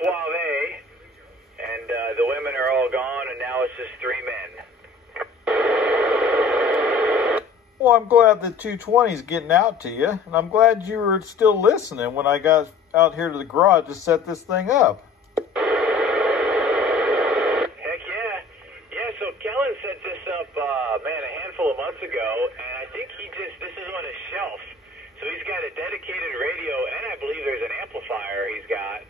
Suave, and the women are all gone, and now it's just 3 men. Well, I'm glad the 220 is getting out to you, and I'm glad you were still listening when I got out here to the garage to set this thing up. Heck yeah. Yeah, so Kellen set this up, man, a handful of months ago, and I think this is on his shelf. So he's got a dedicated radio, and I believe there's an amplifier he's got.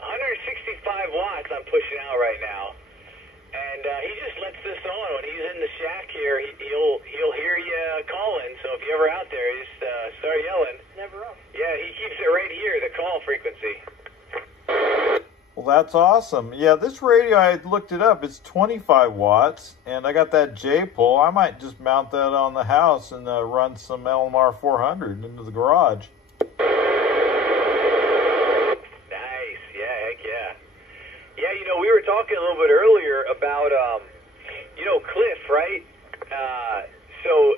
165 watts I'm pushing out right now. And he just lets this on when he's in the shack here. He'll hear you calling. So if you're ever out there, just start yelling. Never up. Yeah, he keeps it right here, the call frequency. Well, that's awesome. Yeah, this radio, I looked it up. It's 25 watts, and I got that J-pole. I might just mount that on the house and run some LMR 400 into the garage. Yeah, you know, we were talking a little bit earlier about, you know, Cliff, right? So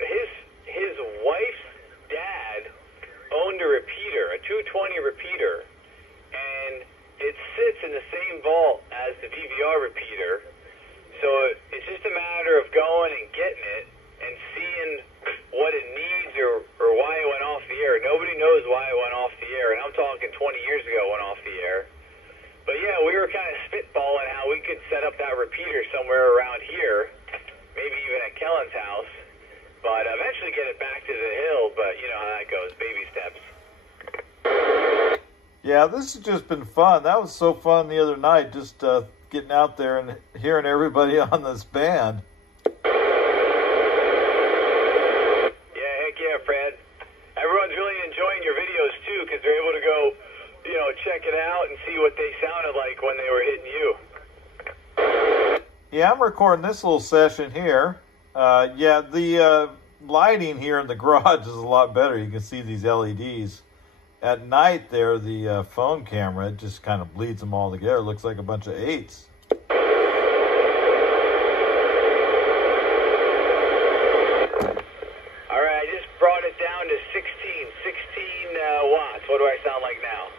his wife's dad owned a repeater, a 220 repeater, and it sits in the same vault as the DVR repeater. So it's just a matter of going and getting it and seeing what it needs or why it went off the air. Nobody knows why it went off the air, and I'm talking 20 years ago it went off the air. But yeah, we were kind of spitballing how we could set up that repeater somewhere around here, maybe even at Kellen's house, but eventually get it back to the hill, but you know how that goes, baby steps. Yeah, this has just been fun. That was so fun the other night, just getting out there and hearing everybody on this band. Yeah, heck yeah, Fred. Everyone's really enjoying your videos too, because they're able to go, you know, check it out and see what they sounded like when they were hitting you. Yeah, I'm recording this little session here. Yeah, the lighting here in the garage is a lot better. You can see these LEDs. At night there, the phone camera, it just kind of bleeds them all together. It looks like a bunch of 8s. All right, I just brought it down to 16 watts. What do I sound like now?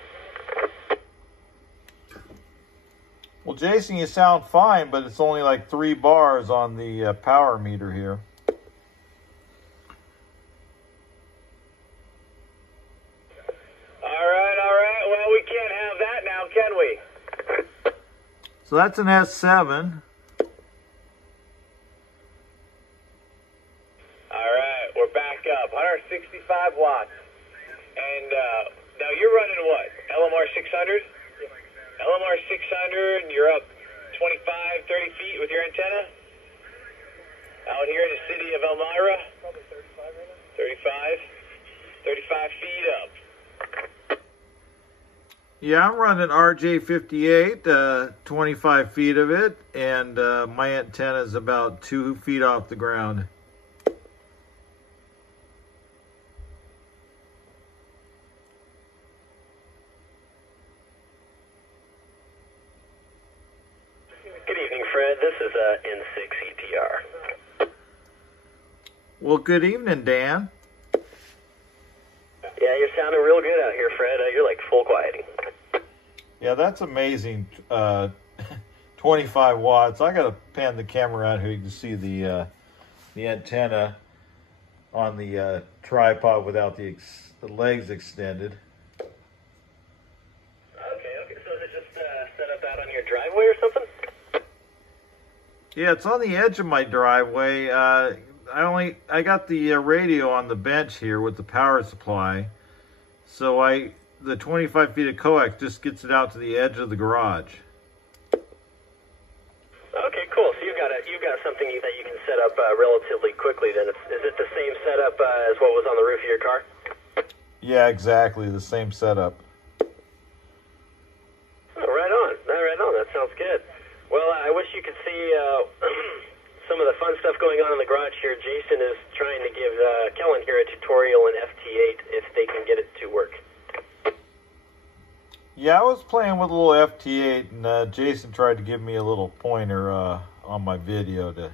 Well, Jason, you sound fine, but it's only like 3 bars on the power meter here. All right. Well, we can't have that now, can we? So that's an S7. All right, we're back up. 165 watts. And now you're running what? LMR 600? LMR 600, and you're up 25, 30 feet with your antenna? Out here in the city of Elmira? Probably 35 right now. 35 feet up. Yeah, I'm running RJ58, 25 feet of it, and my antenna is about 2 feet off the ground. Good evening, Fred. This is N6 ETR. Well, good evening, Dan. Yeah, you're sounding real good out here, Fred. You're like full quieting. Yeah, that's amazing. 25 watts. I got to pan the camera out here. You can see the antenna on the tripod without the legs extended. Okay. So is it just set up out on your driveway or something? Yeah, it's on the edge of my driveway. I got the radio on the bench here with the power supply. So the 25 feet of coax just gets it out to the edge of the garage. Okay, cool. So you've got something that you can set up relatively quickly. Then is it the same setup as what was on the roof of your car? Yeah, exactly the same setup. Oh, right on. That sounds good. Well, I wish you could see some of the fun stuff going on in the garage here. Jason is trying to give Kellen here a tutorial in FT8 if they can get it to work. Yeah, I was playing with a little FT8, and Jason tried to give me a little pointer on my video to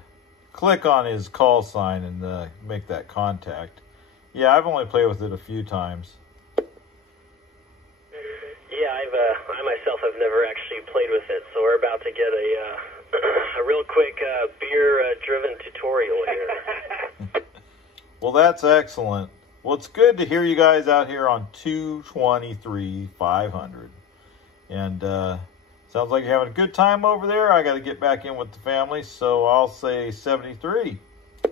click on his call sign and make that contact. Yeah, I've only played with it a few times. Yeah, myself have never actually played with it, so we're about to get a real quick beer-driven tutorial here. Well, that's excellent. Well, it's good to hear you guys out here on 223 500. And sounds like you're having a good time over there. I got to get back in with the family, so I'll say 73. That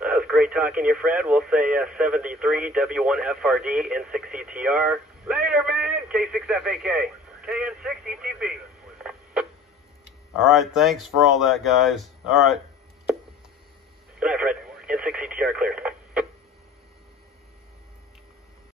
was great talking to you, Fred. We'll say 73, W1FRD, N6ETR. Later, man. K6FAK. KN6ETB. All right, thanks for all that, guys. All right. Good night, Fred. N6ETR clear.